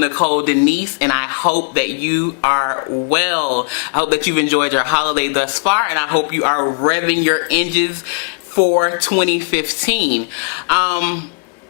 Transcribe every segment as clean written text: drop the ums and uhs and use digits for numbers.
Nicole Denise, and I hope that you are well. I hope that you've enjoyed your holiday thus far, and I hope you are revving your engines for 2015.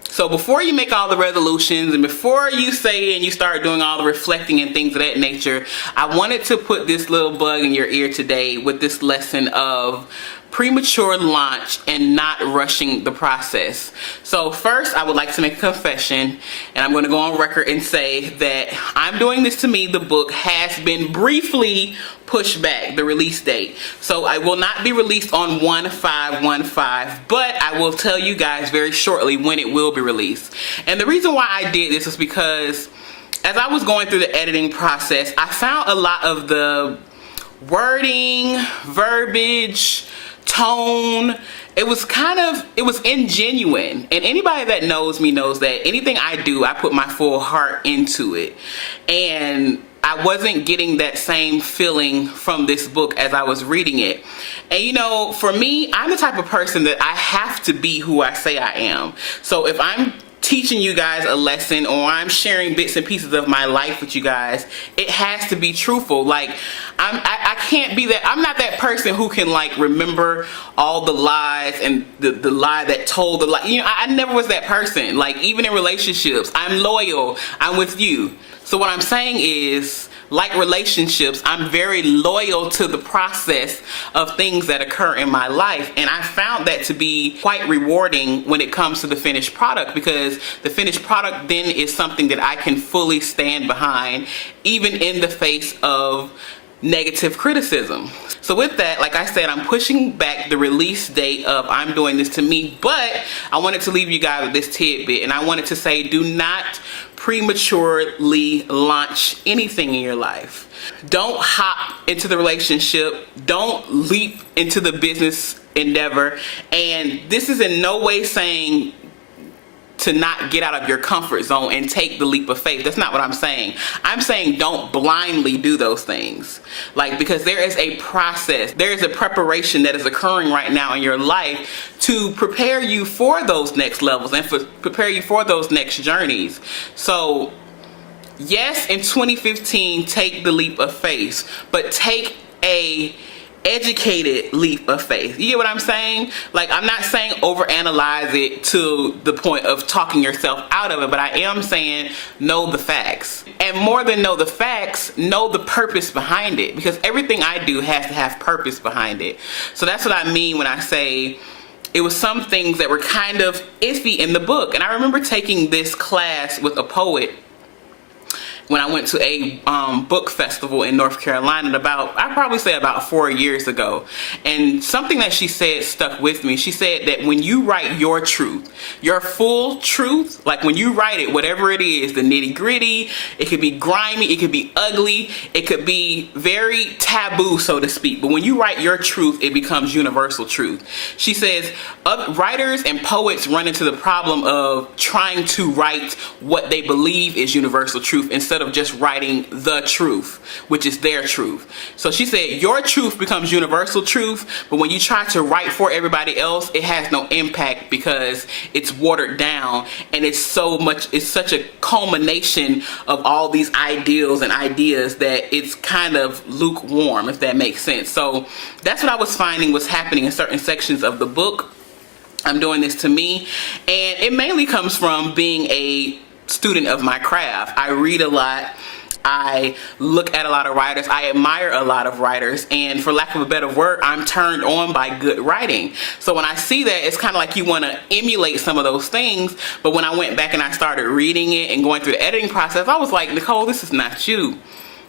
So before you make all the resolutions and before you say and you start doing all the reflecting and things of that nature, I wanted to put this little bug in your ear today with this lesson of premature launch and not rushing the process. So first, I would like to make a confession, and I'm going to go on record and say that I'm Doing This to Me, the book, has been briefly pushed back, the release date. So I will not be released on 1/5/15, but I will tell you guys very shortly when it will be released. And the reason why I did this is because as I was going through the editing process, I found a lot of the wording, verbiage, tone, it was ingenuine. And anybody that knows me knows that anything I do, I put my full heart into it. And I wasn't getting that same feeling from this book as I was reading it. And you know, for me, I'm the type of person that I have to be who I say I am. So if I'm teaching you guys a lesson or I'm sharing bits and pieces of my life with you guys, it has to be truthful. Like I can't be that. I'm not that person who can like remember all the lies and the lie that told the lie. You know, I never was that person. Like even in relationships, I'm loyal. I'm with you. So what I'm saying is, like relationships, I'm very loyal to the process of things that occur in my life. And I found that to be quite rewarding when it comes to the finished product, because the finished product then is something that I can fully stand behind, even in the face of negative criticism. So with that, like I said, I'm pushing back the release date of I'm Doing This to Me, but I wanted to leave you guys with this tidbit, and I wanted to say, do not prematurely launch anything in your life. Don't hop into the relationship. Don't leap into the business endeavor. And this is in no way saying to not get out of your comfort zone and take the leap of faith. That's not what I'm saying. I'm saying don't blindly do those things. Like, because there is a process, there is a preparation that is occurring right now in your life to prepare you for those next levels and prepare you for those next journeys. So yes, in 2015, take the leap of faith, but take a educated leap of faith. You get what I'm saying? Like, I'm not saying overanalyze it to the point of talking yourself out of it, but I am saying know the facts. And more than know the facts, know the purpose behind it, because everything I do has to have purpose behind it. So that's what I mean when I say it was some things that were kind of iffy in the book. And I remember taking this class with a poet when I went to a book festival in North Carolina I'd probably say about 4 years ago. And something that she said stuck with me. She said that when you write your truth, your full truth, like when you write it, whatever it is, the nitty gritty, it could be grimy, it could be ugly, it could be very taboo, so to speak. But when you write your truth, it becomes universal truth. She says, writers and poets run into the problem of trying to write what they believe is universal truth instead of just writing the truth, which is their truth. So she said your truth becomes universal truth, but when you try to write for everybody else, it has no impact because it's watered down, and it's such a culmination of all these ideals and ideas that it's kind of lukewarm, if that makes sense. So that's what I was finding was happening in certain sections of the book, I'm Doing This to Me. And it mainly comes from being a student of my craft. I read a lot. I look at a lot of writers. I admire a lot of writers. And for lack of a better word, I'm turned on by good writing. So when I see that, it's kind of like you want to emulate some of those things. But when I went back and I started reading it and going through the editing process, I was like, Nicole, this is not you.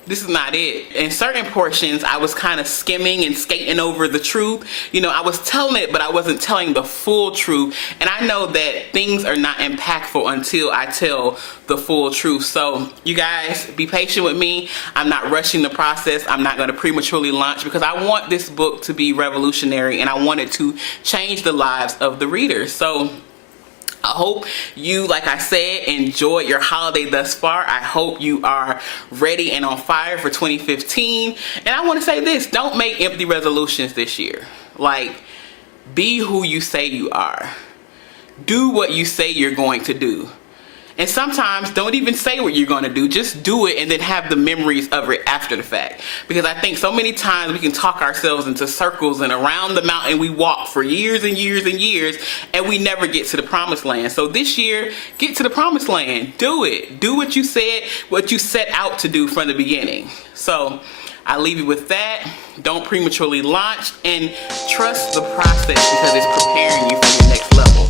This is not it. In certain portions, I was kind of skimming and skating over the truth. You know, I was telling it, but I wasn't telling the full truth. And I know that things are not impactful until I tell the full truth. So you guys, be patient with me. I'm not rushing the process. I'm not going to prematurely launch because I want this book to be revolutionary and I want it to change the lives of the readers. So I hope you, like I said, enjoyed your holiday thus far. I hope you are ready and on fire for 2015. And I want to say this, don't make empty resolutions this year. Like, be who you say you are. Do what you say you're going to do. And sometimes don't even say what you're going to do. Just do it and then have the memories of it after the fact. Because I think so many times we can talk ourselves into circles and around the mountain we walk for years and years and years, and we never get to the promised land. So this year, get to the promised land. Do it. Do what you said, what you set out to do from the beginning. So I leave you with that. Don't prematurely launch, and trust the process because it's preparing you for your next level.